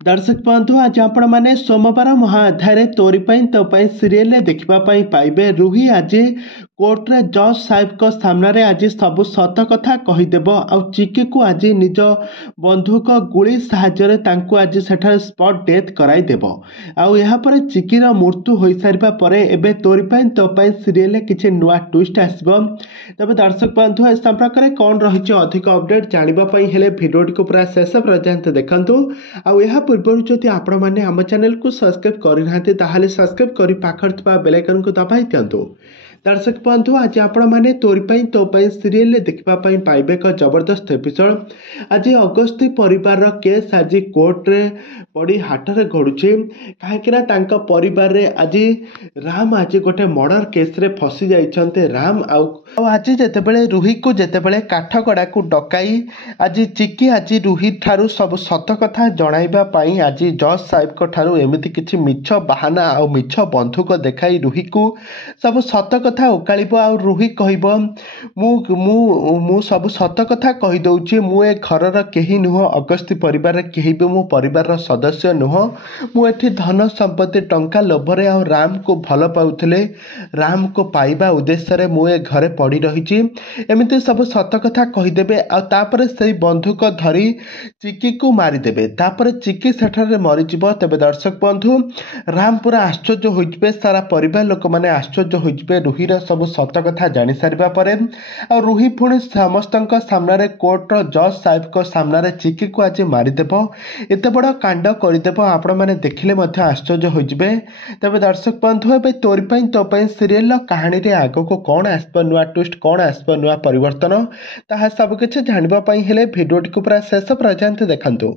दर्शक बंधु आज आपण मैंने सोमवार महाअध्याय तोरी तो सीरियल देखा पाइबे। रुही आज कोर्ट रे जज साहेब को सामने आज सब सत कथा कहीदेव आ चिकी को आज निज बंधुक गुली साहाय्य आज सेठार स्पॉट डेथ कराइदेव। आपर चिकीर मृत्यु हो सारा पर एबे तोरी तो सीरियल किसी नुआ ट्विस्ट आसब। तेज दर्शक बंधु ए संपर्क में कौन रही अधिक अपडेट जानापी हेले भिडियोटी को पूरा शेष पर्यंत देखूँ। आ पूर्व जदि आपण मैंने आम चैनल को सब्सक्राइब करना ताहले सब्सक्राइब कर पाखर बेल आइकन को दबाई दिंतु। दर्शक बंधु आज आपण मैंने तोरी तो सीरियल देखा पाइबे एक जबरदस्त एपिसोड। आज अगस्ती परिवार केस आज कोर्ट रे पड़ी हाटरे गड़ुचे कहीं परिवार रे आज राम आज गोटे मर्डर केस रे फसी जाइछन्ते। राम आज जेतेबेले रुही को जेतेबेले काठगड़ा को डकाई आज चिकी आज रुही ठारू सब सत कथा जणाइबा पई आज जज साहेब को ठारू एमिति किछि मिछ बहाना आ मिछ बंधुक देखाई रुही को सब सत कथा उकालिब। आ रुही कहब मु सब सत कथा कहि दउछि, मु ए घरर केही नुह, अगस्ती परिवार केही भी मो परिवार सदस्य नुह, मु एठी धन संपत्ति टंका लोभरे आ राम को भल पाउथिले, राम को पाइबा उद्देश्य रे मु ए घरे पड़ी रहिछि एमिति सब सत कथा कहिदेबे। आ तापर सेही बंधुक धरी चिकी को मारिदेबे, तापर चिकी सेठारे मरीजिब। तेबे दर्शक बंधु राम पूरा आश्चर्य होइजिबे, सारा परिवार लोक माने आश्चर्य होइजिबे रुहीर सब सत कथा जानि सारिबा परे। आ रुही पुणी समस्तक सामने कोर्ट जज साहेब को सामने चिकी को आज मारिदेब, एते बड़ कांड करदेव। आपण मैंने देखिले मध्य आश्चर्य होइजिबे। तेबे दर्शक बंधु एबे तोरी तो सीरियल कहानी रे आगो को कौन आसब, नुआ ट्विस्ट कौन आसब, नुआ परिवर्तन, ताहा सब किछि जानिबा पई हेले भिडियोटी को पूरा शेष पर्यंत देखंतु।